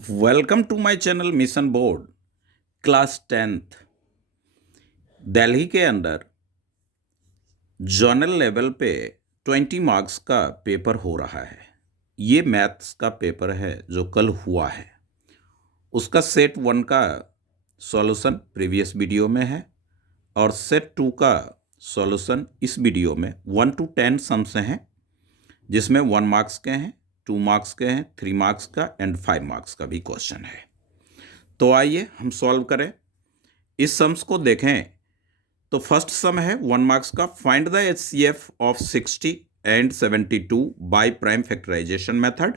Welcome to my channel mission board class 10th Delhi के अंदर journal level पे 20 marks का पेपर हो रहा है। ये मैथ्स का पेपर है जो कल हुआ है। उसका सेट 1 का सॉल्यूशन प्रीवियस वीडियो में है और सेट 2 का सॉल्यूशन इस वीडियो में 1 to 10 सम्स हैं, जिसमें 1 मार्क्स के हैं, 2 मार्क्स के हैं, 3 मार्क्स का एंड 5 मार्क्स का भी क्वेश्चन है। तो आइए हम सॉल्व करें। इस सम्स को देखें तो फर्स्ट सम है 1 मार्क्स का, find the HCF of 60 and 72 by prime factorisation method.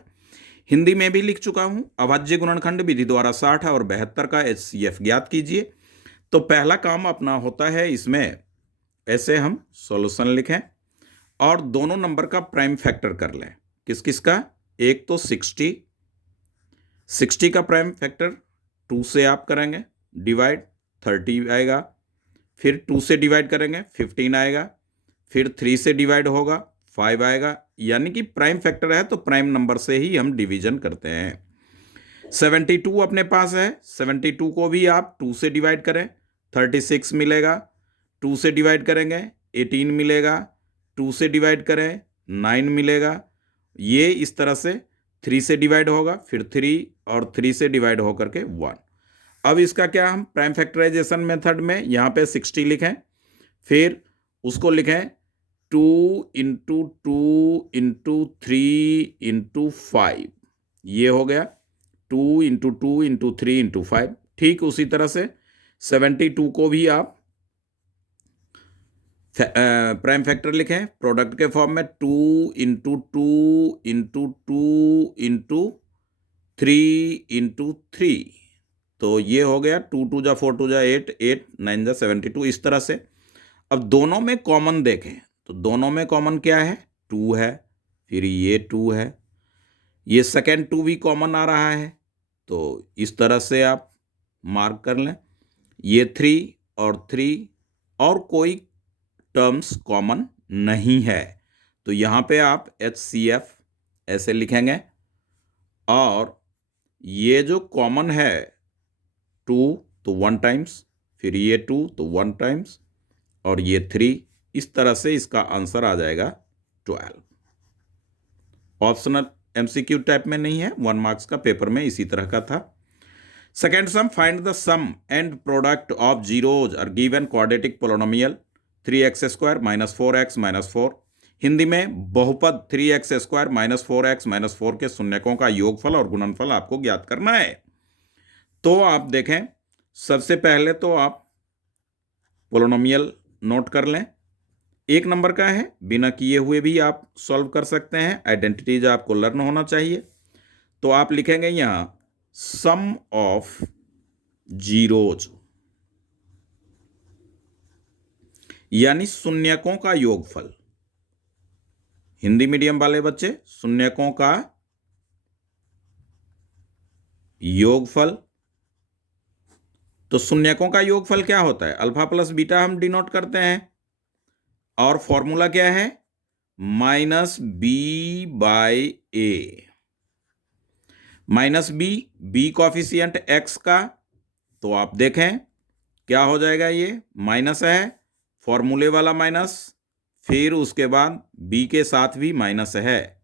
Hindi में भी लिख चुका हूं। अभाज्य गुणनखंड विधि द्वारा 60 और 72 का एचसीएफ ज्ञात कीजिए। तो पहला काम अपना होता है, इसमें ऐसे हम सॉल्यूशन लिखें और दोनों नंबर का प्राइम फैक्टर कर लें। किस किस का? एक तो 60 का प्राइम फैक्टर 2 से आप करेंगे डिवाइड, 30 आएगा। फिर 2 से डिवाइड करेंगे 15 आएगा। फिर 3 से डिवाइड होगा 5 आएगा। यानी कि प्राइम फैक्टर है तो प्राइम नंबर से ही हम डिवीजन करते हैं। 72 अपने पास है, 72 को भी आप 2 से डिवाइड करें 36 मिलेगा। 2 से डिवाइड करेंगे 18 मिलेगा। 2 से डिवाइड करें 9 मिलेगा। ये इस तरह से 3 से डिवाइड होगा, फिर 3 और 3 से डिवाइड होकर के 1। अब इसका क्या हम प्राइम फैक्टराइजेशन मेथड में यहाँ पे 60 लिखें, फिर उसको लिखें 2 इंटू 2 इंटू 3 इंटू 5। ये हो गया 2 इंटू 2 इंटू 3 इंटू 5। ठीक उसी तरह से 72 को भी आप प्राइम फैक्टर लिखें प्रोडक्ट के फॉर्म में 2 इंटू 2 इंटू 2 इंटू 3 इंटू 3। तो ये हो गया 2 2 जा 4 2 जा 8 8 9 जा 72। इस तरह से अब दोनों में कॉमन देखें तो दोनों में कॉमन क्या है? 2 है, फिर ये 2 है, ये सेकेंड 2 भी कॉमन आ रहा है। तो इस तरह से आप मार्क कर लें। ये 3 और 3 और कोई टर्म्स कॉमन नहीं है, तो यहाँ पे आप HCF ऐसे लिखेंगे। और ये जो कॉमन है 2 तो 1 टाइम्स, फिर ये 2 तो 1 टाइम्स और ये 3। इस तरह से इसका आंसर आ जाएगा 12। ऑप्शनल MCQ टाइप में नहीं है, 1 मार्क्स का पेपर में इसी तरह का था। Second sum, find the sum and product of zeros are given quadratic polynomial 3x² - 4x - 4। Hindi में बहुपद 3x² - 4x - 4 के शून्यकों का योगफल और गुणनफल आपको ज्ञात करना है। तो आप देखें, सबसे पहले तो आप पोलिनोमियल नोट कर लें। एक नंबर का है, बिना किए हुए भी आप सॉल्व कर सकते हैं। आइडेंटिटीज आपको लर्न होना चाहिए। तो आप लिखेंगे यहां सम ऑफ जीरोज, यानी शून्यकों का योगफल। हिंदी मीडियम वाले बच्चे, शून्यकों का योगफल। तो शून्यकों का योगफल क्या होता है? अल्फा प्लस बीटा हम डिनोट करते हैं और फॉर्मूला क्या है? -b/a। -b कॉफिशिएंट x का, तो आप देखें क्या हो जाएगा। ये माइनस है, फॉर्मूले वाला माइनस, फिर उसके बाद b के साथ भी माइनस है।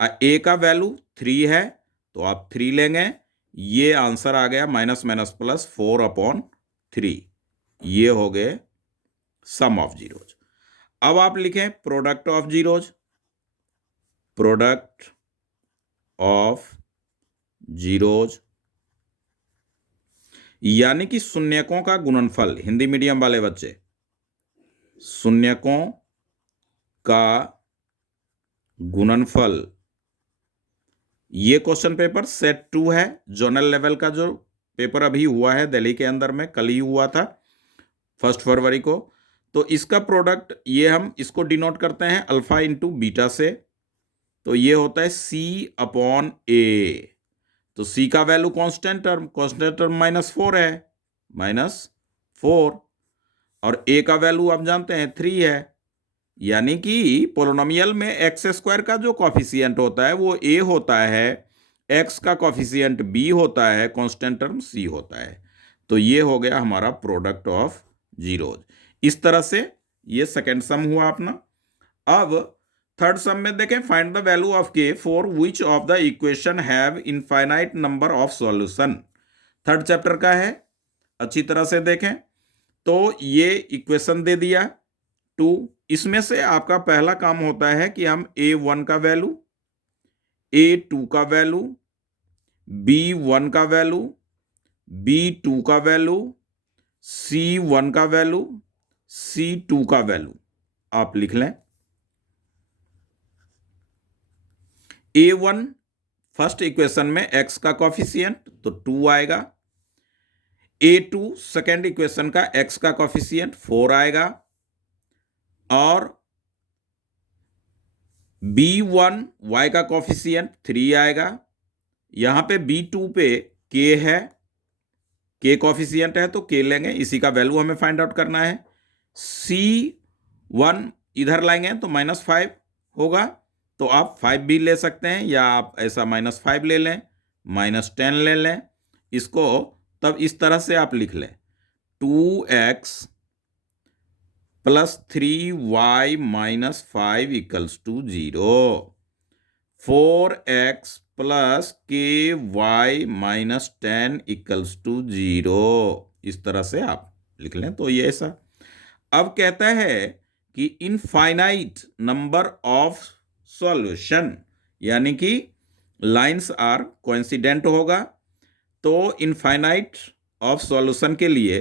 a का वैल्यू 3 है तो आप 3 लेंगे। ये आंसर आ गया माइनस माइनस प्लस 4/3। ये हो गए सम ऑफ जीरोज। अब आप लिखें product of zeros. Product of zeros यानी कि शून्यकों का गुणनफल। हिंदी मीडियम वाले बच्चे, शून्यकों का गुणनफल। ये क्वेश्चन पेपर सेट 2 है, जर्नल लेवल का जो पेपर अभी हुआ है दिल्ली के अंदर में, कल ही हुआ था 1 फरवरी को। तो इसका प्रोडक्ट ये हम इसको डिनोट करते हैं अल्फा इंटू बीटा से। तो ये होता है C/A। तो C का वैल्यू कांस्टेंट टर्म -4 है, -4। और A का वैल्यू आप जानते हैं 3 है। यानी कि पोलिनोमियल में x² का जो कॉफिशिएंट होता है वो A होता है x का कॉफिशिएंट b होता है, कांस्टेंट टर्म c होता है। तो ये हो गया हमारा प्रोडक्ट ऑफ जीरोज। इस तरह से ये सेकंड सम हुआ अपना। अब थर्ड सम में देखें, find the value of k for which of the equation have infinite number of solution. Third chapter का है, अच्छी तरह से देखें। तो ये इक्वेशन दे दिया 2, इसमें से आपका पहला काम होता है कि हम a1 का वैल्यू, a2 का वैल्यू, b1 का वैल्यू, b2 का वैल्यू, c1 का वैल्यू, c2 का वैल्यू आप लिख लें। a1 फर्स्ट इक्वेशन में x का कॉफिशिएंट तो 2 आएगा। a2 सेकेंड इक्वेशन का x का कॉफिशिएंट 4 आएगा। और b1 y का कॉफिशिएंट 3 आएगा। यहां पे b2 पे k है, k कॉफिशिएंट है तो k लेंगे, इसी का वैल्यू हमें फाइंड आउट करना है। c1 इधर लाएंगे तो -5 होगा, तो आप 5 भी ले सकते हैं या आप ऐसा -5 ले लें, -10 ले लें इसको। तब इस तरह से आप लिख लें 2x + 3y - 5 = 0, 4x + ky - 10 = 0। इस तरह से आप लिख लें तो ये ऐसा। अब कहता है कि इनफाइनाइट नंबर ऑफ सॉल्यूशन, यानी कि लाइंस आर कोइंसिडेंट होगा। तो इनफाइनाइट ऑफ सॉल्यूशन के लिए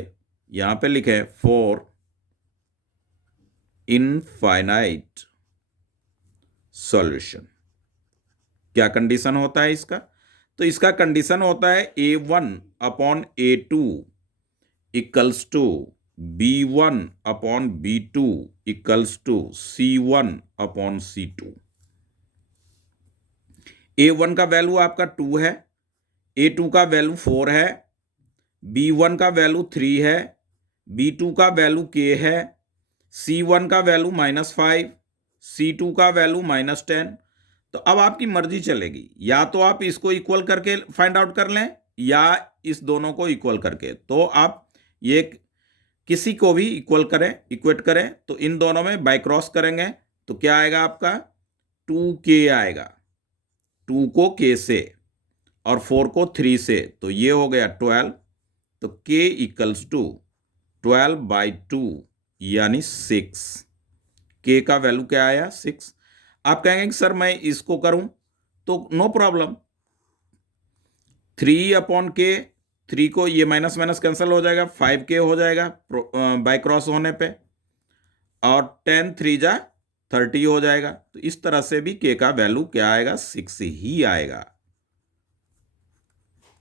यहां पे लिखे फॉर इनफाइनाइट सॉल्यूशन। क्या कंडीशन होता है इसका? तो इसका कंडीशन होता है a1/a2 = b1/b2 = c1/c2। a1 का वैल्यू आपका 2 है, a2 का वैल्यू 4 है, b1 का वैल्यू 3 है, b2 का वैल्यू k है, c1 का वैल्यू -5, c2 का वैल्यू -10। तो अब आपकी मर्जी चलेगी, या तो आप इसको इक्वल करके फाइंड आउट कर लें या इस दोनों को इक्वल करके। तो आप ये किसी को भी इक्वल करें, इक्वेट करें, तो इन दोनों में बाय क्रॉस करेंगे तो क्या आएगा आपका 2k आएगा, 2 को k से और 4 को 3 से, तो ये हो गया 12। तो k = 12/2 यानी 6। k का वैल्यू क्या आया 6। आप कहेंगे कि सर मैं इसको करूं, तो नो प्रॉब्लम, 3/k, 3 को ये माइनस माइनस कैंसिल हो जाएगा, 5k हो जाएगा बाय क्रॉस होने पे, और 10 3 जा 30 हो जाएगा। तो इस तरह से भी k का वैल्यू क्या आएगा 6 ही आएगा।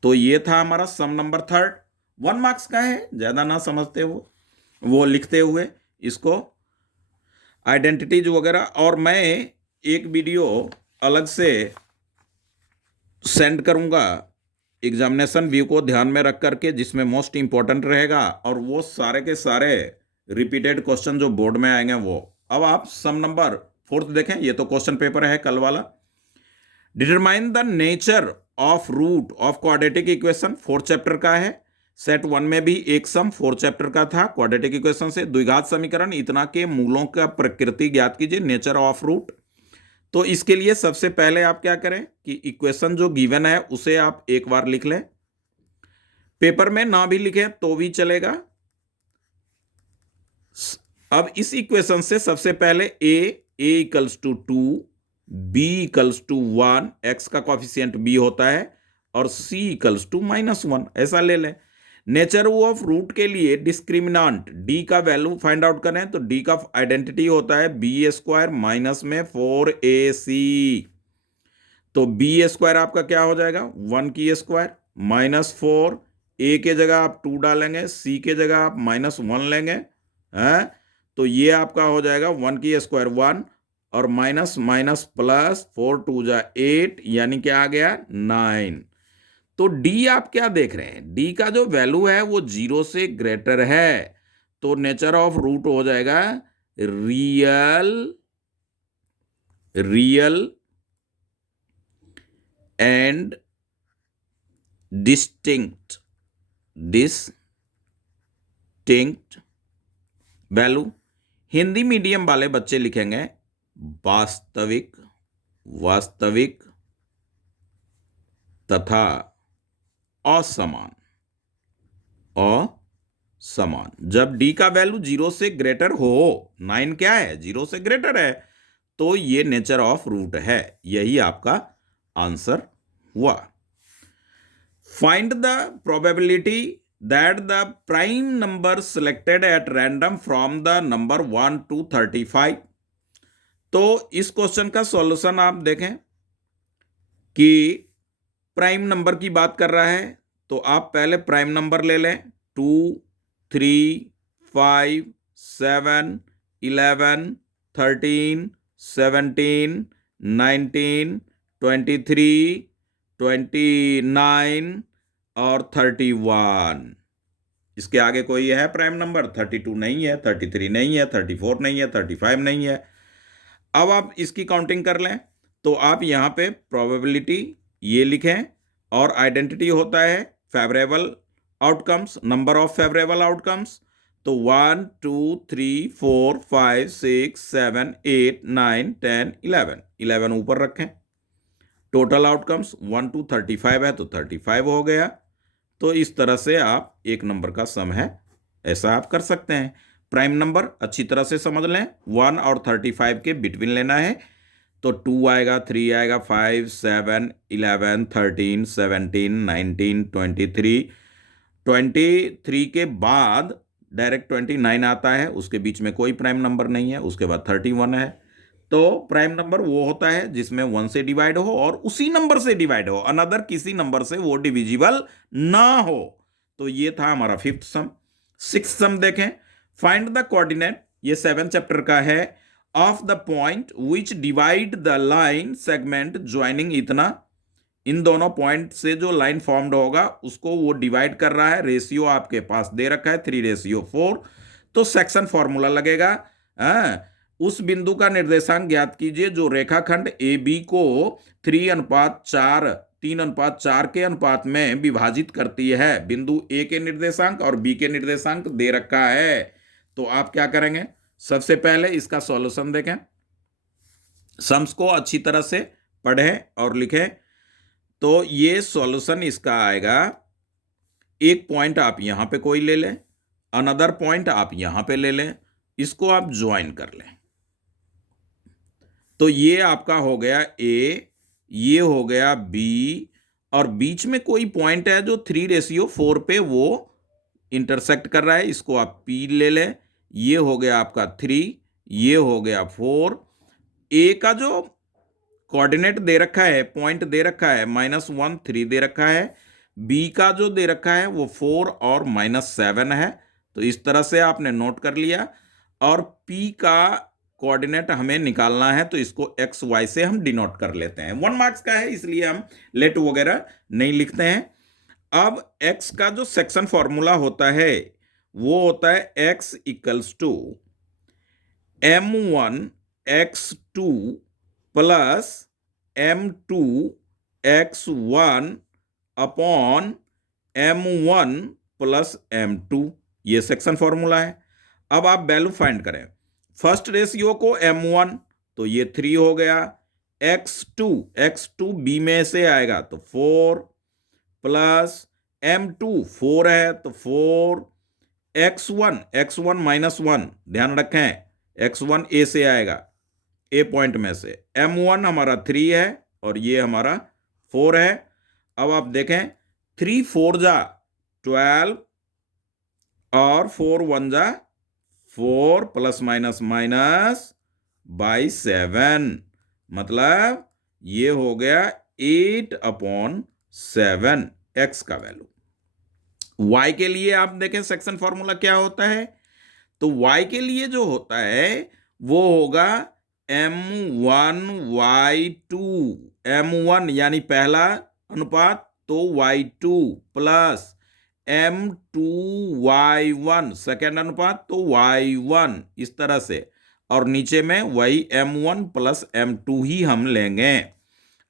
तो ये था हमारा सम नंबर थर्ड। 1 मार्क्स का है, ज्यादा ना समझते वो लिखते हुए इसको आइडेंटिटीज वगैरह। और मैं एक वीडियो अलग से सेंड करूंगा एग्जामिनेशन व्यू को ध्यान में रख करके, जिसमें मोस्ट इंपॉर्टेंट रहेगा और वो सारे के सारे रिपीटेड क्वेश्चन जो बोर्ड में आएंगे वो। अब आप सम नंबर फोर्थ देखें, ये तो क्वेश्चन पेपर है कल वाला। Determine the nature of root of quadratic equation, fourth chapter का है। सेट 1 में भी एक सम फोर्थ चैप्टर का था क्वाड्रेटिक इक्वेशन से। द्विघात समीकरण इतना के मूलों का प्रकृति ज्ञात कीजिए, नेचर ऑफ रूट। तो इसके लिए सबसे पहले आप क्या करें कि इक्वेशन जो गिवन है उसे आप एक बार लिख लें, पेपर में ना भी लिखें तो भी चलेगा। अब इस इक्वेशन से सबसे पहले a = 2, b = 1, x का कॉफिशिएंट b होता है, और c = -1 ऐसा ले लें। नेचर ऑफ रूट के लिए डिस्क्रिमिनांट d का वैल्यू फाइंड आउट करें, तो d का आइडेंटिटी होता है b² माइनस में 4ac। तो b² आपका क्या हो जाएगा 1 की स्क्वायर -4, a के जगह आप 2 डालेंगे, c के जगह आप -1 लेंगे, है। तो ये आपका हो जाएगा 1 की स्क्वायर 1 और माइनस माइनस प्लस 4 2 जा 8, यानी क्या आ गया 9। तो डी आप क्या देख रहे हैं, डी का जो वैल्यू है वो 0 से ग्रेटर है, तो नेचर ऑफ रूट हो जाएगा real and distinct value. Hindi medium वाले बच्चे लिखेंगे वास्तविक तथा असमान। जब डी का वैल्यू 0 से ग्रेटर हो, 9 क्या है, 0 से ग्रेटर है, तो ये नेचर ऑफ रूट है। यही आपका आंसर हुआ। Find the probability that the prime number selected at random from the number 1 to 35। तो इस क्वेश्चन का सॉल्यूशन आप देखें कि प्राइम नंबर की बात कर रहा है, तो आप पहले प्राइम नंबर ले लें। 2, 3, 5, 7, 11, 13, 17, 19, 23, 29 और 31। इसके आगे कोई है प्राइम नंबर? 32 नहीं है, 33 नहीं है, 34 नहीं है, 35 नहीं है। अब आप इसकी काउंटिंग कर लें, तो आप यहाँ पे प्रोबेबिलिटी ये लिखें और आइडेंटिटी होता है favourable outcomes, number of favourable outcomes. तो 1, 2, 3, 4, 5, 6, 7, 8, 9, 10, 11 ऊपर रखें। टोटल आउटकम्स 1 to 35 है, तो 35 हो गया। तो इस तरह से आप एक नंबर का सम है, ऐसा आप कर सकते हैं। प्राइम नंबर अच्छी तरह से समझ लें, 1 और 35 के बिटवीन लेना है। तो 2 आएगा, 3 आएगा, 5, 7, 11, 13, 17, 19, 23। 23 के बाद डायरेक्ट 29 आता है, उसके बीच में कोई प्राइम नंबर नहीं है। उसके बाद 31 है। तो प्राइम नंबर वो होता है जिसमें 1 से डिवाइड हो और उसी नंबर से डिवाइड हो, अनदर किसी नंबर से वो डिविजिबल ना हो। तो ये था हमारा 5th सम। 6th सम देखें, फाइंड द कोऑर्डिनेट, ये 7 चैप्टर का है, of the point which divide the line segment joining इतना। इन दोनों पॉइंट से जो लाइन फॉर्म्ड होगा उसको वो डिवाइड कर रहा है। रेशियो आपके पास दे रखा है 3:4। तो सेक्शन फॉर्मूला लगेगा। उस बिंदु का निर्देशांक ज्ञात कीजिए जो रेखाखंड ए बी को 3:4 के अनुपात में विभाजित करती है। बिंदु ए के निर्देशांक और बी के निर्देशांक दे रखा है। तो आप क्या करेंगे, सबसे पहले इसका सॉल्यूशन देखें, सम्स को अच्छी तरह से पढ़ें और लिखें। तो ये सॉल्यूशन इसका आएगा, एक पॉइंट आप यहां पे कोई ले लें, अनदर पॉइंट आप यहां पे ले लें, इसको आप ज्वाइन कर लें। तो ये आपका हो गया ए, ये हो गया बी, और बीच में कोई पॉइंट है जो 3:4 पे वो इंटरसेक्ट कर रहा है, इसको आप पी ले लें। ये हो गया आपका 3, ये हो गया 4। ए का जो कोऑर्डिनेट दे रखा है, पॉइंट दे रखा है -1, 3 दे रखा है। बी का जो दे रखा है वो 4 और -7 है। तो इस तरह से आपने नोट कर लिया। और पी का कोऑर्डिनेट हमें निकालना है, तो इसको एक्स वाई से हम डिनोट कर लेते हैं। 1 मार्क्स का है, इसलिए हम लेट वगैरह नहीं लिखते हैं। अब एक्स का जो सेक्शन फॉर्मूला होता है वो होता है x = m1 x2 plus m2 x1 upon m1 plus m2। ये सेक्शन फॉर्मूला है। अब आप वैल्यू फाइंड करें। फर्स्ट रेशियो को m1, तो ये 3 हो गया। x2 b में से आएगा तो 4 प्लस m2 4 है तो 4, x1 -1, ध्यान रखें x1 a से आएगा, ए पॉइंट में से। m1 हमारा 3 है और ये हमारा 4 है। अब आप देखें 3 4 जा 12 और 4 1 जा 4 प्लस माइनस बाई 7, मतलब ये हो गया 8/7 x का वैल्यू। y के लिए आप देखें सेक्शन फॉर्मूला क्या होता है। तो y के लिए जो होता है वो होगा m1/y2, m1 यानी पहला अनुपात तो y2 प्लस m2/y1 सेकेंड अनुपात तो y1, इस तरह से। और नीचे में वही m1 प्लस m2 ही हम लेंगे।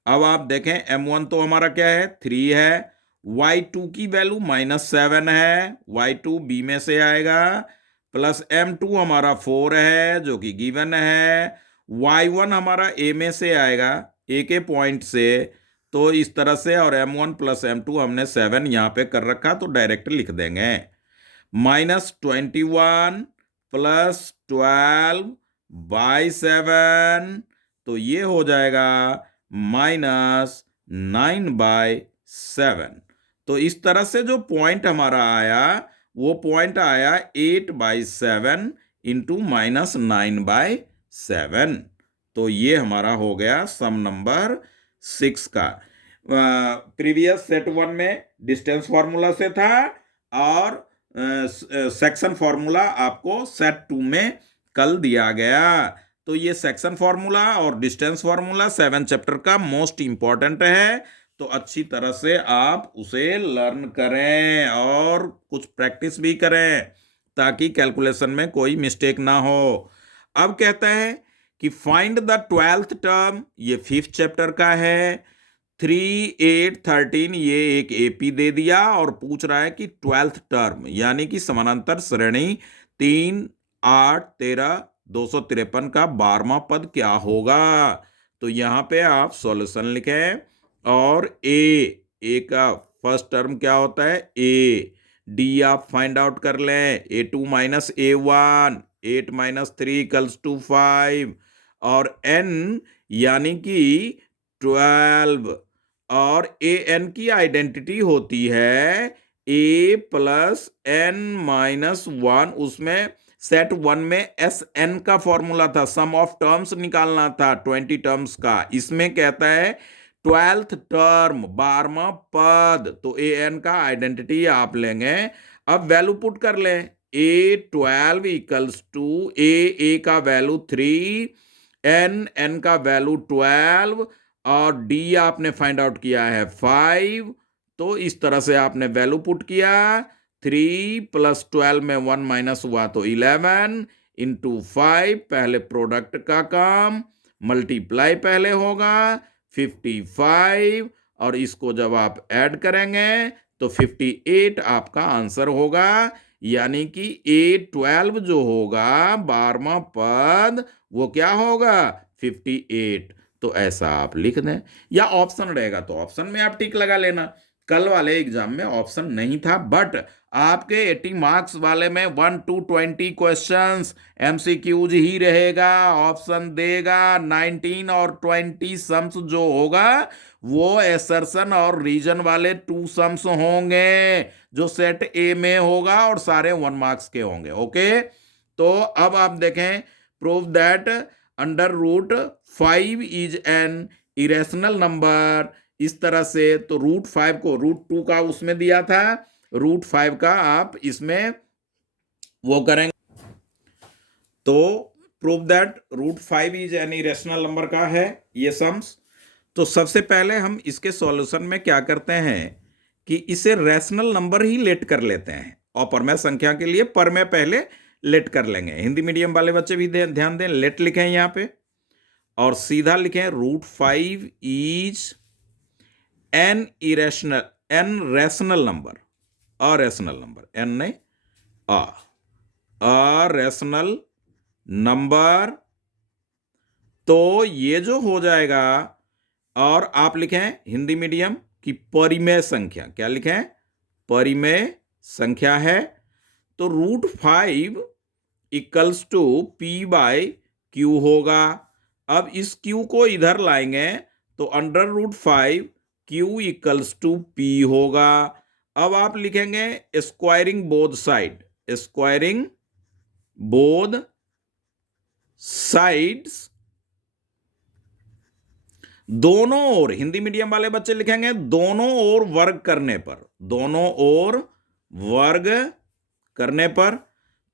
अब आप देखें m1 तो हमारा क्या है 3 है, y2 की वैल्यू -7 है, y2 बी में से आएगा, प्लस m2 हमारा 4 है जो कि गिवन है, y1 हमारा a में से आएगा, a के पॉइंट से, तो इस तरह से, और m1 प्लस m2 हमने 7 यहां पे कर रखा तो डायरेक्ट लिख देंगे। -21 प्लस 12/7, तो ये हो जाएगा -9/7। तो इस तरह से जो पॉइंट हमारा आया वो पॉइंट आया 8/7 इंटू -9/7। तो ये हमारा हो गया सम नंबर 6 का। प्रीवियस सेट 1 में डिस्टेंस फॉर्मूला से था और सेक्शन फॉर्मूला आपको सेट 2 में कल दिया गया। तो ये सेक्शन फॉर्मूला और डिस्टेंस फॉर्मूला 7 चैप्टर का मोस्ट इंपॉर्टेंट है, तो अच्छी तरह से आप उसे लर्न करें और कुछ प्रैक्टिस भी करें ताकि कैलकुलेशन में कोई मिस्टेक ना हो। अब कहता है कि फाइंड द 12th टर्म, ये 5th चैप्टर का है। 3, 8, 13 ये एक एपी दे दिया और पूछ रहा है कि 12th टर्म यानी कि समानांतर श्रेणी 3, 8, 13, 253 का 12वां पद क्या होगा। तो यहां पे आप सॉल्यूशन लिखें और ए का फर्स्ट टर्म क्या होता है, ए। डी आप फाइंड आउट कर लें, A2 minus A1, 8 minus 3 equals to 5, और n यानी कि 12, और ए एन की आइडेंटिटी होती है ए प्लस एन माइनस 1। उसमें सेट 1 में एस एन का फॉर्मूला था, सम ऑफ टर्म्स निकालना था 20 टर्म्स का। इसमें कहता है 12th टर्म 12वां पद, तो ए एन का आइडेंटिटी आप लेंगे। अब वैल्यू पुट कर लें, A12 इक्वल्स टू ए का वैल्यू 3, एन का वैल्यू 12, और डी आपने फाइंड आउट किया है 5। तो इस तरह से आपने वैल्यू पुट किया, 3 प्लस 12 में 1 माइनस हुआ तो 11 इंटू 5, पहले प्रोडक्ट का काम, मल्टीप्लाई पहले होगा 55, और इसको जब आप ऐड करेंगे तो 58 आपका आंसर होगा। यानी कि A12 जो होगा 12वां पद वो क्या होगा, 58। तो ऐसा आप लिख दें, या ऑप्शन रहेगा तो ऑप्शन में आप टिक लगा लेना। कल वाले एग्जाम में ऑप्शन नहीं था, बट आपके 80 मार्क्स वाले में 1 to 20 क्वेश्चंस एमसीक्यूज ही रहेगा, ऑप्शन देगा। 19 और 20 सम्स जो होगा वो एसर्शन और रीजन वाले 2 सम्स होंगे जो सेट ए में होगा और सारे 1 मार्क्स के होंगे। ओके, तो अब आप देखें, prove that under root 5 is an irrational number. इस तरह से तो रूट 5 को रूट 2 का उसमें दिया था, रूट 5 का आप इसमें वो करेंगे, तो prove that root 5 is an irrational number का है ये सम्स। तो सबसे पहले हम इसके सॉल्यूशन में क्या करते हैं कि इसे रैशनल नंबर ही लेट कर लेते हैं, और परमेय संख्या के लिए परमेय पहले लेट कर लेंगे। हिंदी मीडियम वाले बच्चे भी ध्यान दें, लेट लिखें यहां पे और सीधा लिखें root 5 is an irrational, an rational number, irrational number, an नहीं अरैशनल नंबर। तो ये जो हो जाएगा, और आप लिखें हिंदी मीडियम की परिमेय संख्या, क्या लिखें, परिमेय संख्या है। तो root 5 equals to P by Q होगा। अब इस Q को इधर लाएंगे तो under root 5 Q equals to P होगा। अब आप लिखेंगे squaring both side, squaring both sides, दोनों ओर, हिंदी मीडियम वाले बच्चे लिखेंगे दोनों ओर वर्ग करने पर, दोनों ओर वर्ग करने पर,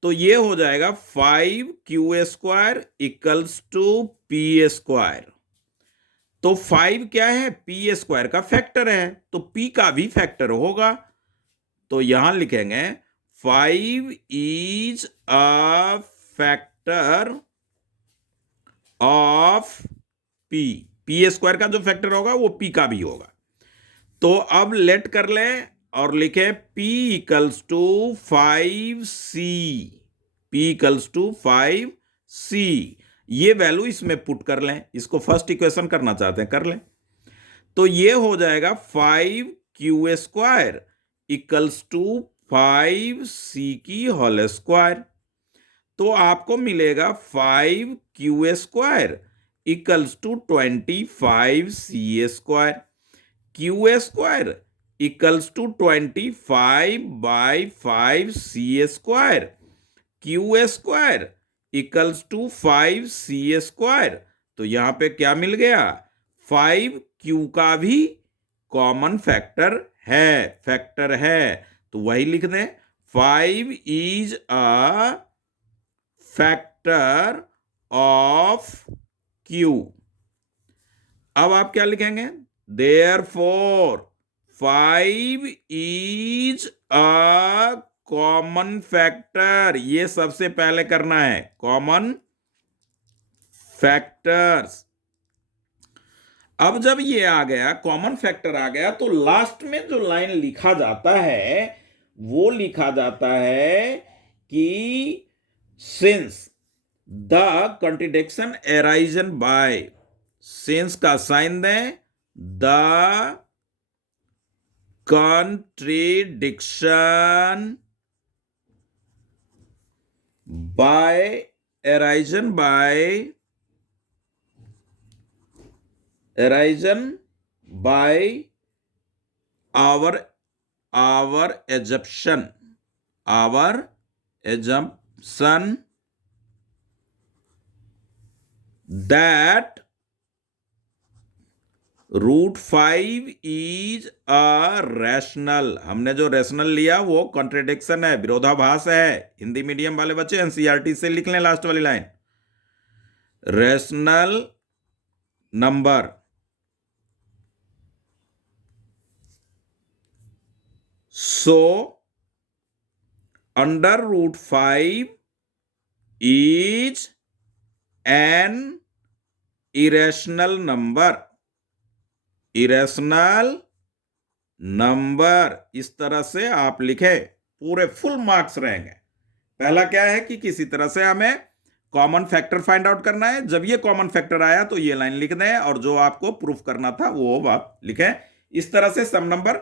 तो ये हो जाएगा 5Q² इक्वल्स टू P²। तो 5 क्या है, P² का फैक्टर है, तो P का भी फैक्टर होगा। तो यहां लिखेंगे 5 is a factor of P, P² का जो फैक्टर होगा वो P का भी होगा। तो अब लेट कर लें और लिखें P equals to 5C। P equals to 5C। ये वैल्यू इसमें पुट कर लें, इसको फर्स्ट इक्वेशन करना चाहते हैं कर लें। तो ये हो जाएगा 5Q² इक्वल्स टू 5C की होल स्क्वायर। तो आपको मिलेगा 5Q² equals to 25C²। Q² equals to 25/5C²। Q² equals to 5C²। तो यहां पे क्या मिल गया, 5Q का भी कॉमन फैक्टर है, तो वही लिख दें, 5 is a factor of Q। अब आप क्या लिखेंगे, therefore 5 is a common factor. ये सबसे पहले करना है, कॉमन फैक्टर्स। अब जब ये आ गया, कॉमन फैक्टर आ गया, तो लास्ट में जो लाइन लिखा जाता है वो लिखा जाता है कि since the contradiction arisen by, since का साइन दें, the contradiction by arisen by our assumption that √5 is a rational. हमने जो रैशनल लिया वो कॉन्ट्रेडिक्शन है, विरोधाभास है। हिंदी मीडियम वाले बच्चे एनसीईआरटी से लिख लें लास्ट वाली line, rational number so √5 is an irrational number. इस तरह से आप लिखे, पूरे फुल मार्क्स रहेंगे। पहला क्या है कि किसी तरह से हमें कॉमन फैक्टर फाइंड आउट करना है, जब ये कॉमन फैक्टर आया तो ये लाइन लिख दें, और जो आपको प्रूफ करना था वो आप लिखें। इस तरह से सम नंबर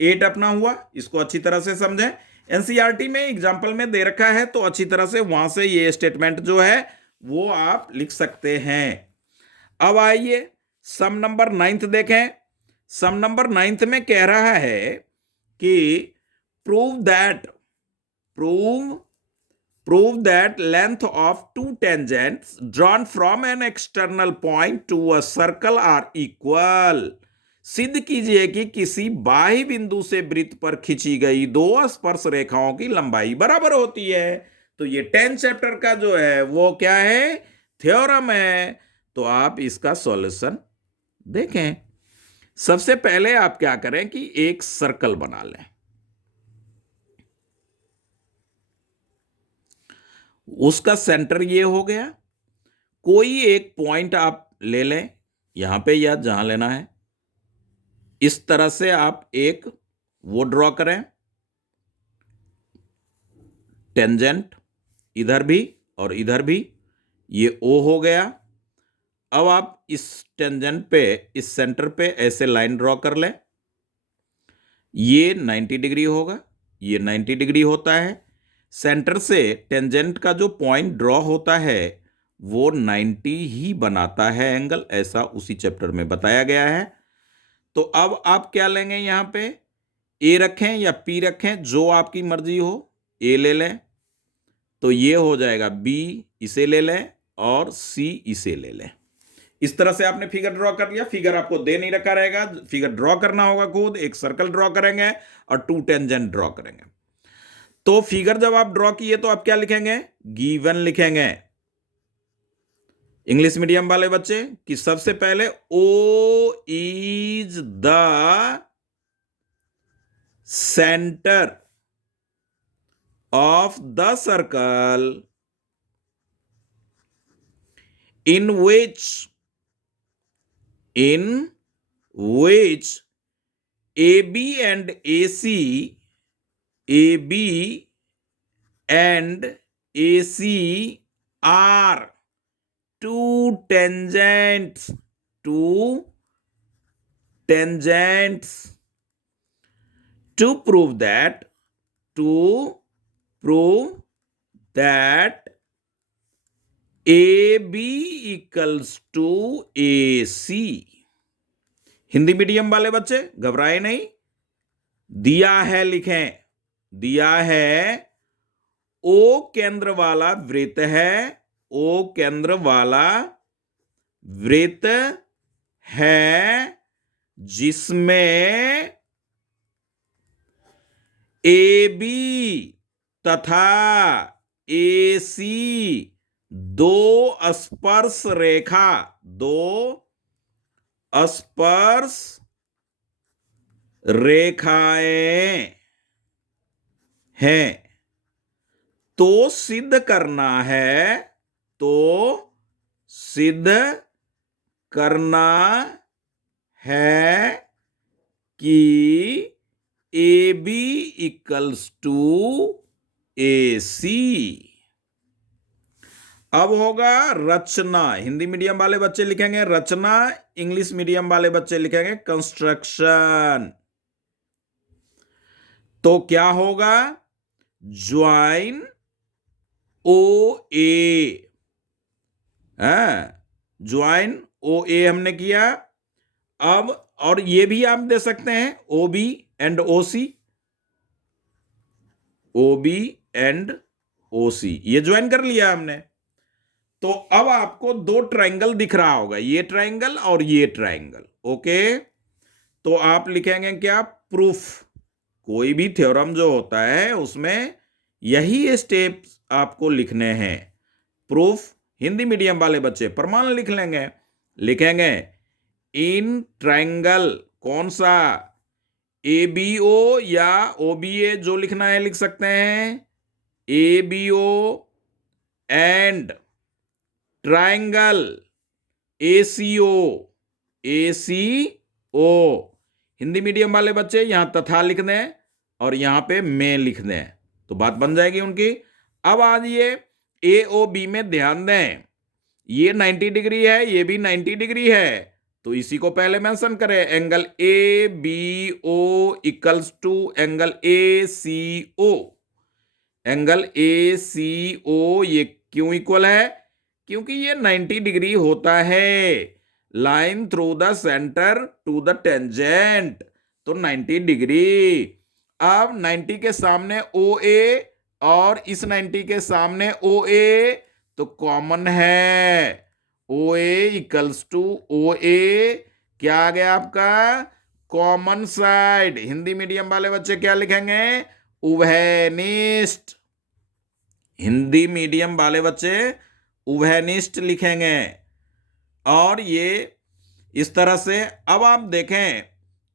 8 अपना हुआ, इसको अच्छी तरह से समझें। एनसीईआरटी में एग्जाम्पल में दे रखा है, तो अच्छी तरह से वहां से ये स्टेटमेंट जो है वो आप लिख सकते हैं। अब आइए सम नंबर 9 देखें। सम नंबर 9 में कह रहा है कि prove that length of two tangents drawn from an external point to a circle are equal। सिद्ध कीजिए कि किसी बाह्य बिंदु से वृत्त पर खींची गई दो स्पर्श रेखाओं की लंबाई बराबर होती है। तो ये 10 चैप्टर का जो है वो क्या है, थ्योरम है। तो आप इसका सॉल्यूशन देखें। सबसे पहले आप क्या करें कि एक सर्कल बना लें, उसका सेंटर ये हो गया। कोई एक पॉइंट आप ले लें, यहां पे या जहां लेना है, इस तरह से आप एक वो ड्रॉ करें, टेंजेंट इधर भी और इधर भी, ये ओ हो गया। अब आप इस टेंजेंट पे, इस सेंटर पे ऐसे लाइन ड्रॉ कर लें, ये 90 डिग्री होगा, ये 90 डिग्री होता है। सेंटर से टेंजेंट का जो पॉइंट ड्रॉ होता है वो 90 ही बनाता है एंगल, ऐसा उसी चैप्टर में बताया गया है। तो अब आप क्या लेंगे, यहां पे ए रखें या पी रखें, जो आपकी मर्जी हो। ए ले लें तो ये हो जाएगा बी, इसे ले लें, और सी इसे ले लें। इस तरह से आपने फिगर ड्रॉ कर लिया। फिगर आपको दे नहीं रखा रहेगा, फिगर ड्रॉ करना होगा खुद। एक सर्कल ड्रॉ करेंगे और 2 टेंजेंट ड्रॉ करेंगे। तो फिगर जब आप ड्रॉ किए तो आप क्या लिखेंगे, गिवन लिखेंगे। इंग्लिश मीडियम वाले बच्चे कि सबसे पहले O is the centre of the circle in which AB and AC, AB and AC are two tangents, two tangents. To prove that, AB equals to AC। Hindi medium वाले बच्चे घबराए नहीं, दिया है लिखें, दिया है O केंद्र वाला वृत्त है, O केंद्र वाला वृत्त है जिसमें AB तथा AC दो स्पर्श रेखाएं हैं। तो सिद्ध करना है कि AB इक्वल्स टू AC। अब होगा रचना, हिंदी मीडियम वाले बच्चे लिखेंगे रचना, इंग्लिश मीडियम वाले बच्चे लिखेंगे कंस्ट्रक्शन। तो क्या होगा, ज्वाइन OA, ज्वाइन OA हमने किया। अब और ये भी आप दे सकते हैं OB and OC, OB and OC, ये ज्वाइन कर लिया हमने। तो अब आपको दो ट्रायंगल दिख रहा होगा, ये ट्रायंगल और ये ट्रायंगल, ओके। तो आप लिखेंगे क्या, प्रूफ। कोई भी थ्योरम जो होता है उसमें यही स्टेप्स आपको लिखने हैं। प्रूफ, हिंदी मीडियम वाले बच्चे प्रमाण लिखेंगे इन ट्रायंगल, कौन सा, ABO या OBA, जो लिखना है लिख सकते हैं, ABO and triangle ACO, Hindi medium वाले बच्चे यहां तथा लिख दें और यहां पे में लिख दें, तो बात बन जाएगी उनकी। अब आज ये AOB में ध्यान दें, ये 90 डिग्री है, ये भी 90 डिग्री है, तो इसी को पहले मेंशन करें, angle ABO equals to angle ACO। Angle ACO ये क्यों इक्वल है, क्योंकि ये 90 डिग्री होता है, line through the centre to the tangent, तो 90 डिग्री। अब 90 के सामने OA और इस 90 के सामने OA, तो कॉमन है, OA इक्वल्स टू OA, क्या आ गया आपका, कॉमन साइड। हिंदी मीडियम वाले बच्चे क्या लिखेंगे, उभयनिष्ठ, हिंदी मीडियम वाले बच्चे उभयनिष्ठ लिखेंगे। और ये इस तरह से, अब आप देखें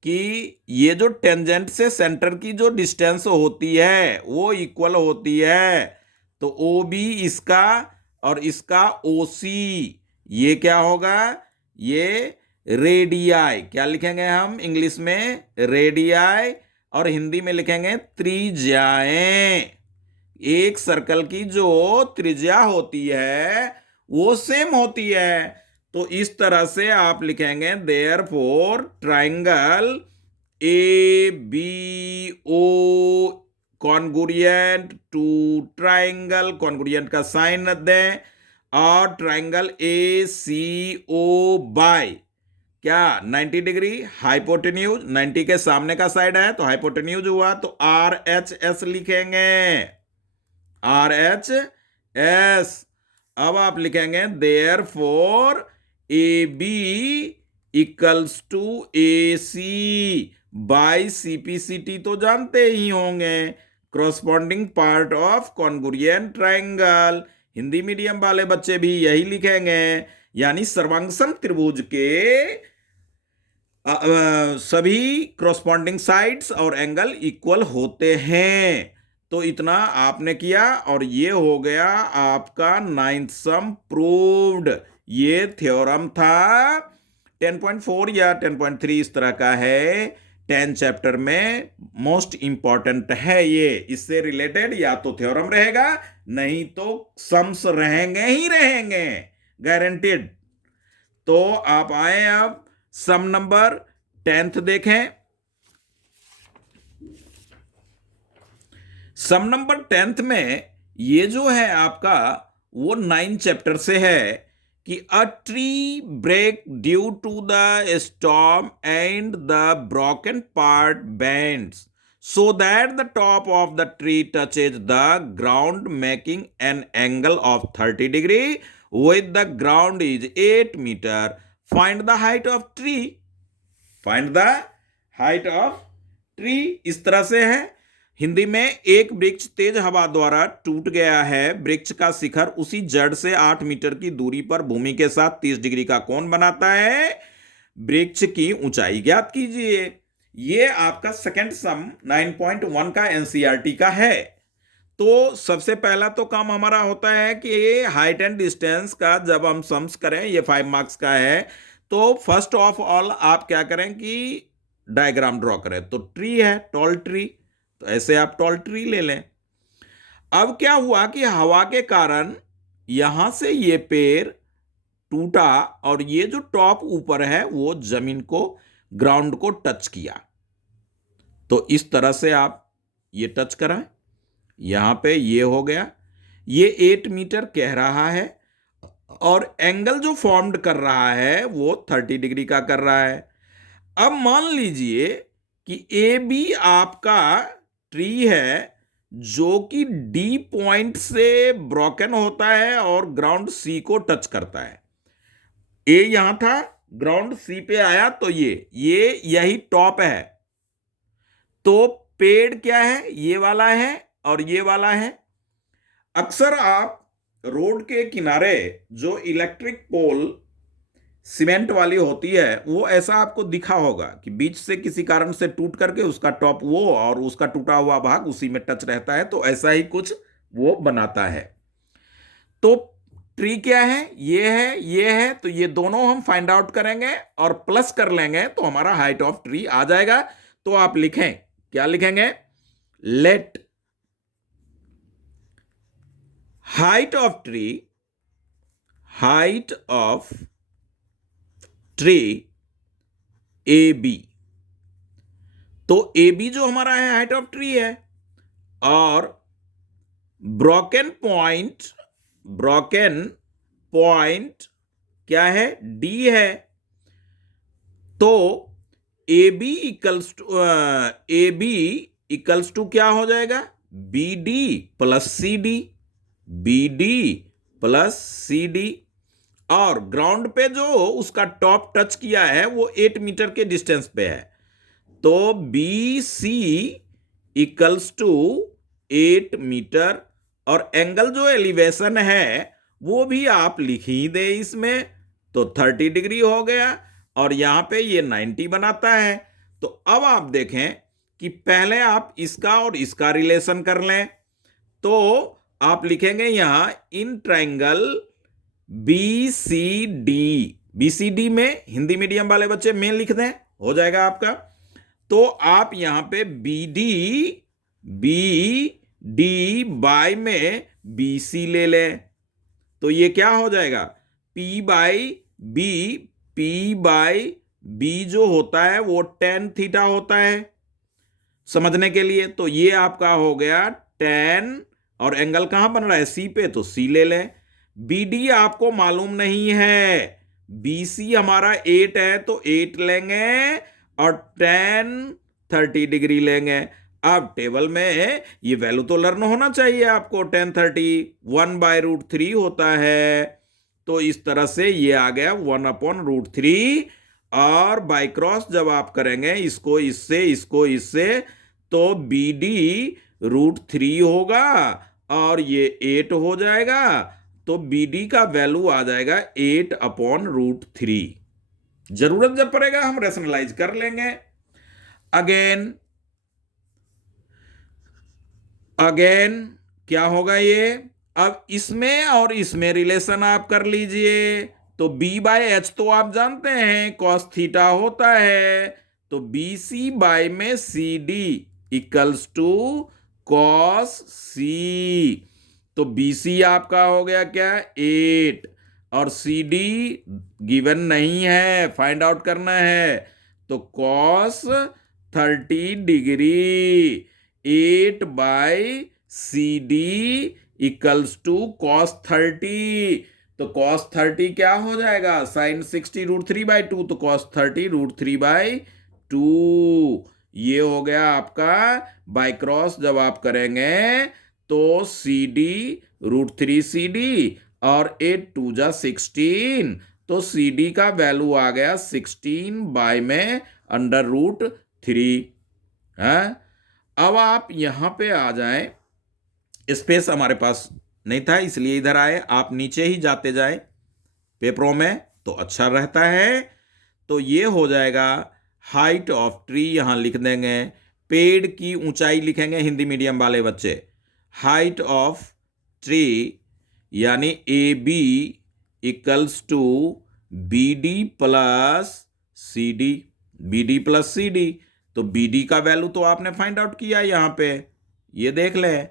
कि ये जो टेंजेंट से सेंटर की जो डिस्टेंस होती है वो इक्वल होती है, तो OB इसका और इसका OC, ये क्या होगा, ये रेडियाई, क्या लिखेंगे हम इंग्लिश में, रेडियाई, और हिंदी में लिखेंगे त्रिज्याएं। एक सर्कल की जो त्रिज्या होती है वो सेम होती है, तो इस तरह से आप लिखेंगे therefore triangle ABO congruent to triangle, congruent का साइन दें, और ट्रायंगल ACO बाय क्या, 90 डिग्री, हाइपोटेन्यूज, 90 के सामने का साइड है तो हाइपोटेन्यूज हुआ, तो RHS लिखेंगे, RHS। अब आप लिखेंगे therefore AB equals to AC by CPCT, तो जानते ही होंगे, corresponding part of congruent triangle. हिंदी मीडियम वाले बच्चे भी यही लिखेंगे, यानी सर्वांगसम त्रिभुज के सभी क्रॉसपॉन्डिंग साइड्स और एंगल इक्वल होते हैं। तो इतना आपने किया और ये हो गया आपका 9th सम प्रूव्ड। ये थ्योरम था 10.4 या 10.3 इस तरह का है 10 चैप्टर में मोस्ट इंपॉर्टेंट है ये। इससे रिलेटेड या तो थ्योरम रहेगा, नहीं तो सम्स रहेंगे ही रहेंगे, गारंटेड। तो आप आए अब सम नंबर 10th देखें। सम नंबर 10th में ये जो है आपका वो 9 चैप्टर से है कि a tree break due to the storm and the broken part bends so that the top of the tree touches the ground making an angle of 30 degree with the ground is 8 meter. Find the height of tree. Find the height of tree. इस तरह से है। हिंदी में एक वृक्ष तेज हवा द्वारा टूट गया है। वृक्ष का शिखर उसी जड़ से 8 मीटर की दूरी पर भूमि के साथ 30 डिग्री का कोण बनाता है। वृक्ष की ऊंचाई ज्ञात कीजिए। ये आपका सेकंड सम 9.1 का एनसीईआरटी का है। तो सबसे पहला तो काम हमारा होता है कि ये हाइट एंड डिस्टेंस का जब हम सम्स करें, ये 5 मार्क्स का है, तो फर्स्ट ऑफ ऑल आप क्या करें कि डायग्राम ड्रॉ करें। तो ट्री है, टॉल ट्री, तो ऐसे आप टॉल ट्री ले लें। अब क्या हुआ कि हवा के कारण यहां से ये पेड़ टूटा और ये जो टॉप ऊपर है वो जमीन को, ग्राउंड को टच किया। तो इस तरह से आप ये टच कराएं, यहां पे ये हो गया। ये 8 मीटर कह रहा है और एंगल जो फॉर्म्ड कर रहा है वो 30 डिग्री का कर रहा है। अब मान लीजिए कि ए बी आपका ट्री है जो कि डी पॉइंट से ब्रोकन होता है और ग्राउंड सी को टच करता है। ए यहां था, ग्राउंड सी पे आया, तो ये यही टॉप है। तो पेड़ क्या है, ये वाला है और ये वाला है। अक्सर आप रोड के किनारे जो इलेक्ट्रिक पोल सीमेंट वाली होती है वो ऐसा आपको दिखा होगा कि बीच से किसी कारण से टूट करके उसका टॉप वो और उसका टूटा हुआ भाग उसी में टच रहता है। तो ऐसा ही कुछ वो बनाता है। तो ट्री क्या है, ये है। तो ये दोनों हम फाइंड आउट करेंगे और प्लस कर लेंगे तो हमारा हाइट ऑफ ट्री आ जाएगा। तो आप लिखें, क्या लिखेंगे, let height of tree A B. तो ए बी जो हमारा है हाइट ऑफ ट्री है और ब्रोकन पॉइंट क्या है, डी है। तो ए बी इक्वल्स टू क्या हो जाएगा, B D plus C D, और ग्राउंड पे जो उसका टॉप टच किया है वो 8 मीटर के डिस्टेंस पे है। तो B C equals to 8 metre और एंगल जो एलिवेशन है वो भी आप लिख ही दे इसमें। तो 30 डिग्री हो गया और यहां पे ये 90 बनाता है। तो अब आप देखें कि पहले आप इसका और इसका रिलेशन कर लें। तो आप लिखेंगे यहां इन ट्राइंगल BCD में हिंदी मीडियम वाले बच्चे में लिख दें, हो जाएगा आपका। तो आप यहां पे BD बाय में BC ले लें। तो ये क्या हो जाएगा, P बाय B जो होता है वो tan थीटा होता है समझने के लिए। तो ये आपका हो गया tan, और एंगल कहां बन रहा है, C पे, तो C ले लें। BD आपको मालूम नहीं है, BC हमारा 8 है तो 8 लेंगे और tan 30 डिग्री लेंगे। अब टेबल में ये वैल्यू तो लर्न होना चाहिए आपको। tan 30 1/√3 होता है। तो इस तरह से ये आ गया 1/√3 और बाई क्रॉस जब आप करेंगे इसको इससे तो BD √3 होगा और ये 8 हो जाएगा। तो BD का वैल्यू आ जाएगा 8/√3। जरूरत जब पड़ेगा हम रेशनलाइज कर लेंगे। अगेन क्या होगा ये, अब इसमें और इसमें रिलेशन आप कर लीजिए। तो B/H तो आप जानते हैं cos थीटा होता है। तो बी सी बाय में C D equals to cos C. तो बी सी आपका हो गया क्या 8 और सी डी गिवन नहीं है, फाइंड आउट करना है। तो cos 30 degree 8 by C D equals to cos 30। तो कॉस 30 क्या हो जाएगा साइन 60√3/2, तो कॉस 30√3/2। ये हो गया आपका बाय क्रॉस जब आप करेंगे तो सी डी √3 CD और 8 2 जा 16, तो सी डी का वैल्यू आ गया 16 बाय में √3 है। अब आप यहां पे आ जाएं, स्पेस हमारे पास नहीं था इसलिए इधर आए, आप नीचे ही जाते जाए पेपरों में तो अच्छा रहता है। तो ये हो जाएगा हाइट ऑफ ट्री, यहां लिख देंगे। पेड़ की ऊंचाई लिखेंगे हिंदी मीडियम वाले बच्चे। हाइट ऑफ ट्री यानी A B equals to B D plus C D, B D plus C D. तो बी डी का वैल्यू तो आपने फाइंड आउट किया यहां पे, ये देख लें।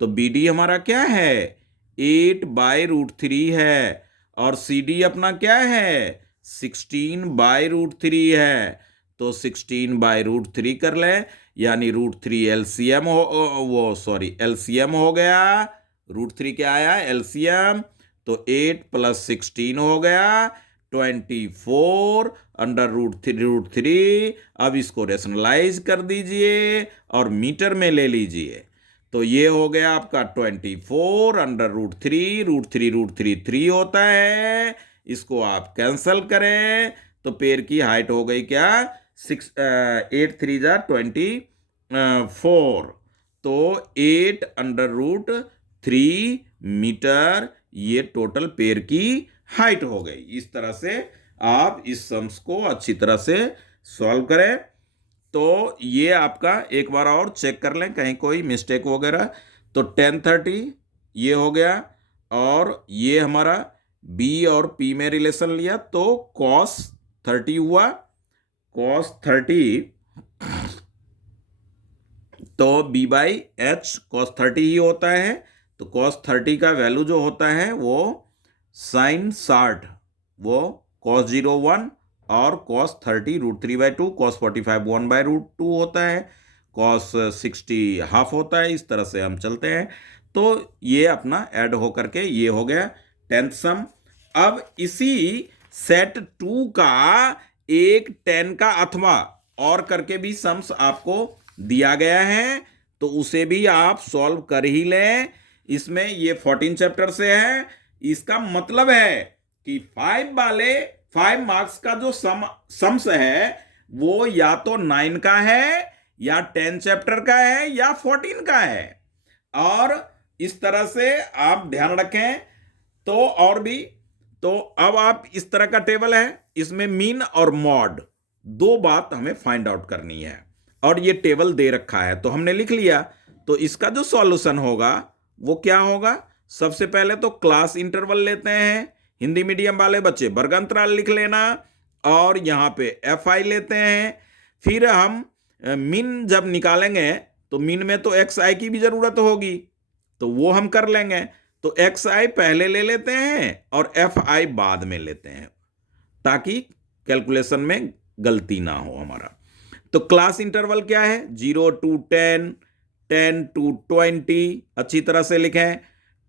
तो बी डी हमारा क्या है 8/√3 है और सी डी अपना क्या है 16/√3 है। तो 16/√3 कर लें, यानी √3 एलसीएम एलसीएम हो गया। √3 क्या आया एलसीएम, तो 8 + 16 हो गया 24 √3। अब इसको रेशनलाइज कर दीजिए और मीटर में ले लीजिए। तो ये हो गया आपका 24 √3, √3 3 होता है। इसको आप कैंसल करें तो पेड़ की हाइट हो गई क्या 8 3 जा 24, तो 8 √3 मीटर ये टोटल पेड़ की हाइट हो गई। इस तरह से आप इस सम्स को अच्छी तरह से सॉल्व करें। तो ये आपका एक बार और चेक कर लें कहीं कोई मिस्टेक वगैरह। तो tan 30 ये हो गया और ये हमारा b और p में रिलेशन लिया तो cos 30 हुआ। cos 30 तो b/h cos 30 ही होता है। तो cos 30 का वैल्यू जो होता है वो sin 60 वो cos 01 और cos 30 √3/2, cos 45 1/√2 होता है, cos 60 हाफ होता है। इस तरह से हम चलते हैं। तो ये अपना ऐड होकर के ये हो गया 10th सम। अब इसी सेट 2 का एक 10 का अथवा और करके भी सम्स आपको दिया गया है, तो उसे भी आप सॉल्व कर ही लें। इसमें ये 14 चैप्टर से है। इसका मतलब है कि 5 मार्क्स का जो सम्स है वो या तो 9 का है या 10 चैप्टर का है या 14 का है। और इस तरह से आप ध्यान रखें। तो और भी तो अब आप इस तरह का टेबल है, इसमें मीन और मॉड दो बात हमें फाइंड आउट करनी है और ये टेबल दे रखा है तो हमने लिख लिया। तो इसका जो सॉल्यूशन होगा वो क्या होगा, सबसे पहले तो क्लास इंटरवल लेते हैं। हिंदी मीडियम वाले बच्चे वर्ग अंतराल लिख लेना और यहाँ पे एफ आई लेते हैं। फिर हम मीन जब निकालेंगे तो मीन में तो एक्स आई की भी जरूरत होगी, तो वो हम कर लेंगे। तो एक्स आई पहले ले लेते हैं और एफ आई बाद में लेते हैं ताकि कैलकुलेशन में गलती ना हो हमारा। तो क्लास इंटरवल क्या है 0 to 10, 10 to 20, अच्छी तरह से लिखें,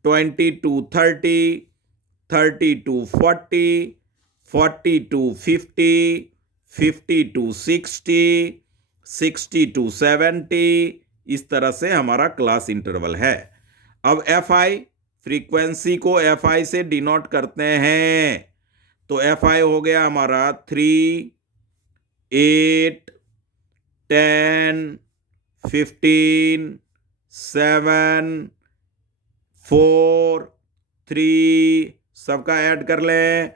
20 to 30, 30 to 40, 40 to 50, 50 to 60, 60 to 70। इस तरह से हमारा क्लास इंटरवल है। अब एफ आई फ्रीक्वेंसी को एफ आई से डिनोट करते हैं। तो एफ आई हो गया हमारा 3, 8, 10, 15, 7, 4, 3, सबका ऐड कर लें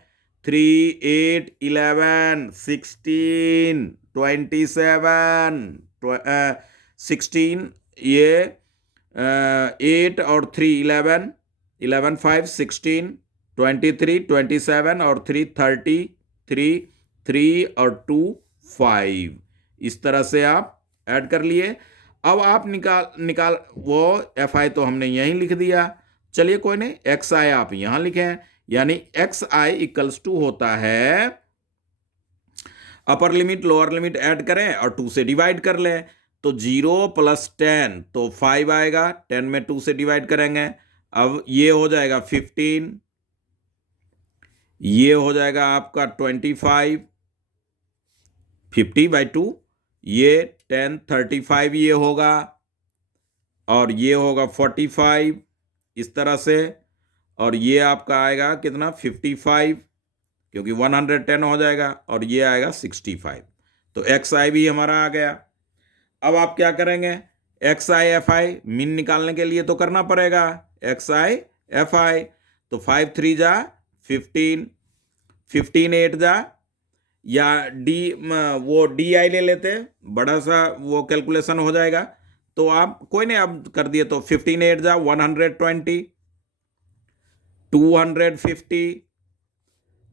3, 8, 11, 16, 27, 16, ये 8 और 3 11, 11 5 16, 23 27 और 3 33, 3 और 2 5। इस तरह से आप ऐड कर लिए। अब आप निकाल वो एफ आई तो हमने यहीं लिख दिया, चलिए कोई नहीं, एक्स आई आप यहां लिखें, यानी एक्स आई इक्वल्स टू होता है, upper limit lower limit add करें और 2 से डिवाइड कर लें, तो 0 + 10 तो 5 आएगा, 10 में 2 से डिवाइड करेंगे, अब ये हो जाएगा 15, ये हो जाएगा आपका 25, 50/2, ये 10, 35 ये होगा, और ये होगा 45 इस तरह से, और ये आपका आएगा कितना 55, क्योंकि 110 हो जाएगा, और ये आएगा 65। तो एक्स आई भी हमारा आ गया। अब आप क्या करेंगे, x I F I mean निकालने के लिए तो करना पड़ेगा एक्स आई एफ आई, तो 5 3 जा 15, 15 8 जा, या डी वो डी आई ले लेते, बड़ा सा वो कैलकुलेशन हो जाएगा, तो आप कोई नहीं अब कर दिए, तो 15 8 जा 120, 250,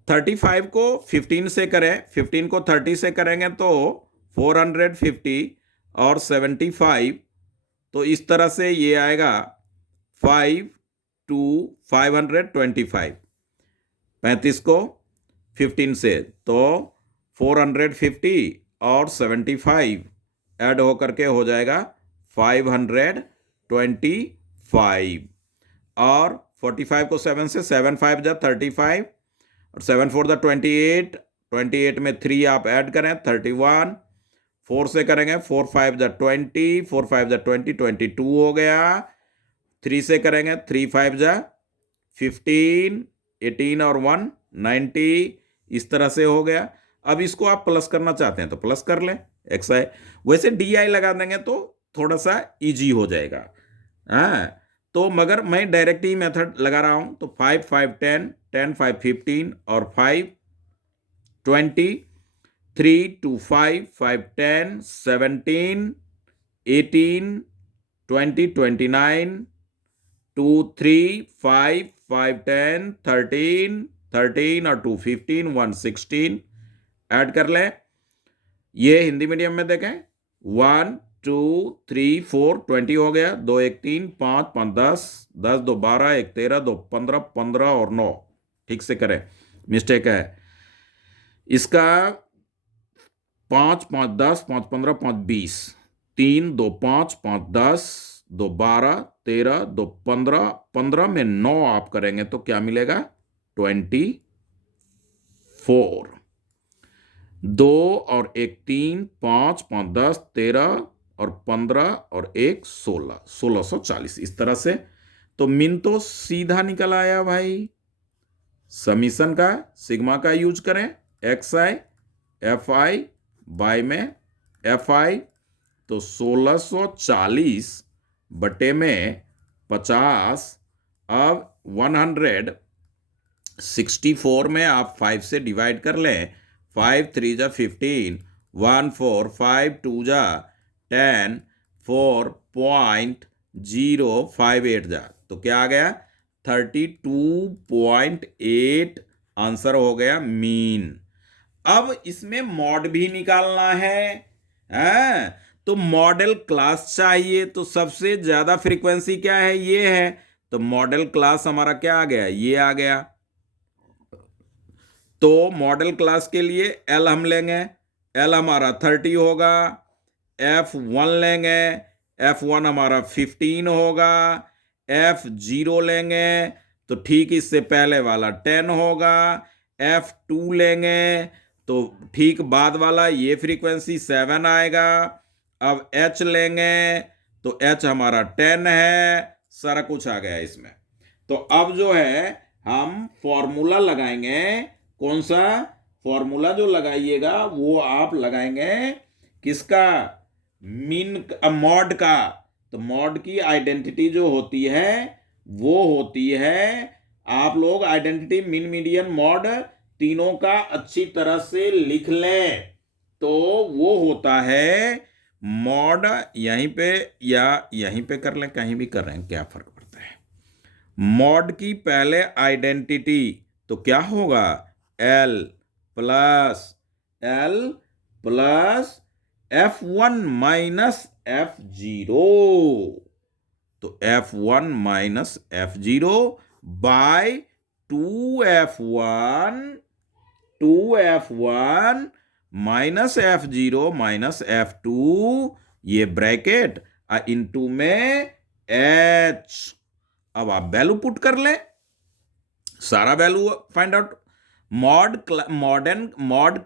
35 को 15 से करें, 15 को 30 से करेंगे तो 450 और 75, तो इस तरह से ये आएगा 5 to 525, 35 को 15 से, तो 450 और 75 ऐड होकर के हो जाएगा 525, और 45 को 7 से, 7 5 जा 35, और 7 4 जा 28, 28 में 3 आप ऐड करें 31, 4 से करेंगे 4 5 जा 20, 4 5 जा 20, 22 हो गया, 3 से करेंगे 3 5 जा 15, 18 और 1 90, इस तरह से हो गया। अब इसको आप प्लस करना चाहते हैं तो प्लस कर लें एक्स आई, वैसे डी आई लगा देंगे तो थोड़ा सा इजी हो जाएगा, हाँ, तो मगर मैं डायरेक्ट ही मेथड लगा रहा हूं, तो 5 5 10, 10 5 15 और 5 20, 3 2 5 5 10 17 18 20 29, 2 3 5 5 10 13 13 और 2 15 1 16 ऐड कर लें। ये हिंदी मीडियम में देखें, 1 2 3 4 20 हो गया, 2 1 3 5 5 10 10 2 12 1 13 2 15 15 और 9, ठीक से करें, मिस्टेक है इसका, 5 5 10 5 15 5 20, 3 2 5 5 10 2 12 13 2 15 15 में 9 आप करेंगे तो क्या मिलेगा 24, 2 और 1 3 5 5 10 13 और 15 और 1 16, 1640 इस तरह से। तो मिन तो सीधा निकल आया भाई, समीशन का सिग्मा का यूज करें, X I F I by में एफ आई, तो 1640 बटे में 50, अब 164 में आप 5 से डिवाइड कर लें, 5 3 जा 15, 1 4 5 2 जा 10, 4.058 जा, तो क्या आ गया 32.8 आंसर हो गया मीन। अब इसमें मॉड भी निकालना है, तो मॉडल क्लास चाहिए, तो सबसे ज्यादा फ्रीक्वेंसी क्या है, ये है, तो मॉडल क्लास हमारा क्या आ गया, ये आ गया। तो मॉडल क्लास के लिए एल हम लेंगे, एल हमारा 30 होगा, F1 लेंगे, F1 हमारा 15 होगा, F0 लेंगे तो ठीक इससे पहले वाला 10 होगा, F2 लेंगे तो ठीक बाद वाला ये फ्रीक्वेंसी 7 आएगा, अब H लेंगे तो H हमारा 10 है, सारा कुछ आ गया इसमें। तो अब जो है हम फॉर्मूला लगाएंगे, कौन सा फॉर्मूला जो लगाइएगा वो आप लगाएंगे किसका, मीन मॉड का। तो मॉड की आइडेंटिटी जो होती है वो होती है, आप लोग आइडेंटिटी मीन मीडियन मॉड तीनों का अच्छी तरह से लिख लें, तो वो होता है मॉड, यहीं पे या यहीं पे कर लें, कहीं भी कर रहे हैं क्या फर्क पड़ता है। मॉड की पहले आइडेंटिटी तो क्या होगा, L plus F1 minus F0, तो F1 minus F0 bye 2F1 minus F0 minus F2, ये ब्रैकेट इनटू में H। अब आप वैल्यू पुट कर लें, सारा value find out. Mod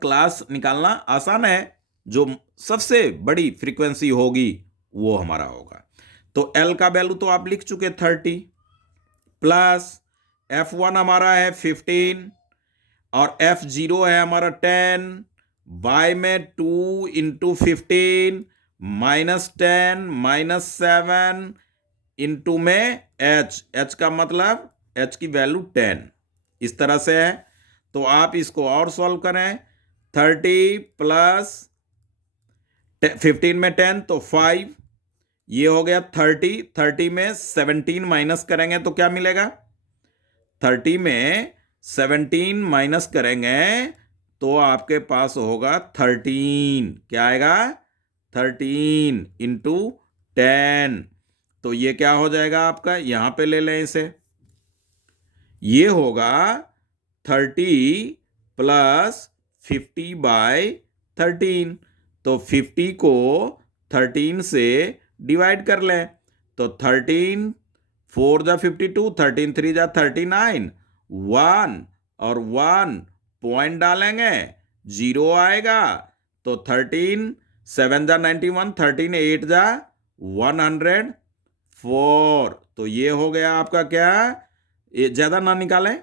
class निकालना आसान है, जो सबसे बड़ी फ्रीक्वेंसी होगी वो हमारा होगा। तो L का वैल्यू तो आप लिख चुके 30, प्लस F1 हमारा है 15 और F0 है हमारा 10, बाय में 2 इंटू 15 माइनस 10 माइनस 7 इंटू में H का मतलब H की वैल्यू 10, इस तरह से है। तो आप इसको और सॉल्व करें, 30 प्लस 15 में 10 तो 5, ये हो गया 30 में 17 माइनस करेंगे तो क्या मिलेगा, 30 में 17 माइनस करेंगे तो आपके पास होगा 13, क्या आएगा 13 इंटू 10, तो ये क्या हो जाएगा आपका, यहां पे ले लें इसे, ये होगा 30 प्लस 50 बाय 13, तो 50 को 13 से डिवाइड कर लें, तो 13 4 जा 52, 13 3 जा 39, 1 और 1 पॉइंट डालेंगे 0 आएगा, तो 13 7 जा 91, 13 8 जा 104, तो ये हो गया आपका क्या, ये ज्यादा ना निकालें,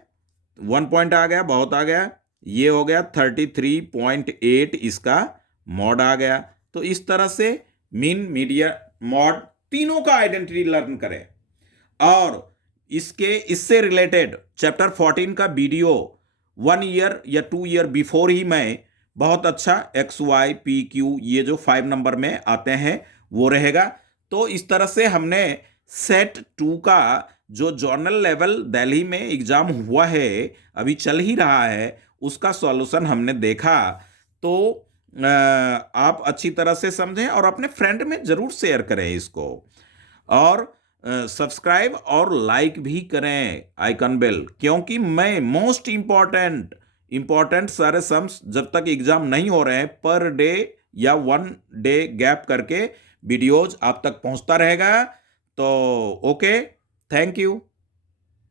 1 पॉइंट आ गया, बहुत आ गया, ये हो गया 33.8, इसका मॉड आ गया। तो इस तरह से मीन मीडिया मॉड तीनों का आइडेंटिटी लर्न करें। और इससे रिलेटेड चैप्टर 14 का वीडियो 1 ईयर या 2 ईयर बिफोर ही मैं बहुत अच्छा XY PQ ये जो 5 नंबर में आते हैं वो रहेगा। तो इस तरह से हमने सेट 2 का जो जर्नल लेवल दिल्ली में एग्जाम हुआ है, अभी चल ही रहा है, उसका सॉल्यूशन हमने देखा। तो आप अच्छी तरह से समझें और अपने फ्रेंड में जरूर शेयर करें इसको, और सब्सक्राइब और लाइक भी करें आइकन बेल, क्योंकि मैं मोस्ट इंपॉर्टेंट सारे सम्स जब तक एग्जाम नहीं हो रहे हैं पर डे या 1 डे गैप करके वीडियोज आप तक पहुंचता रहेगा। तो ओके, थैंक यू।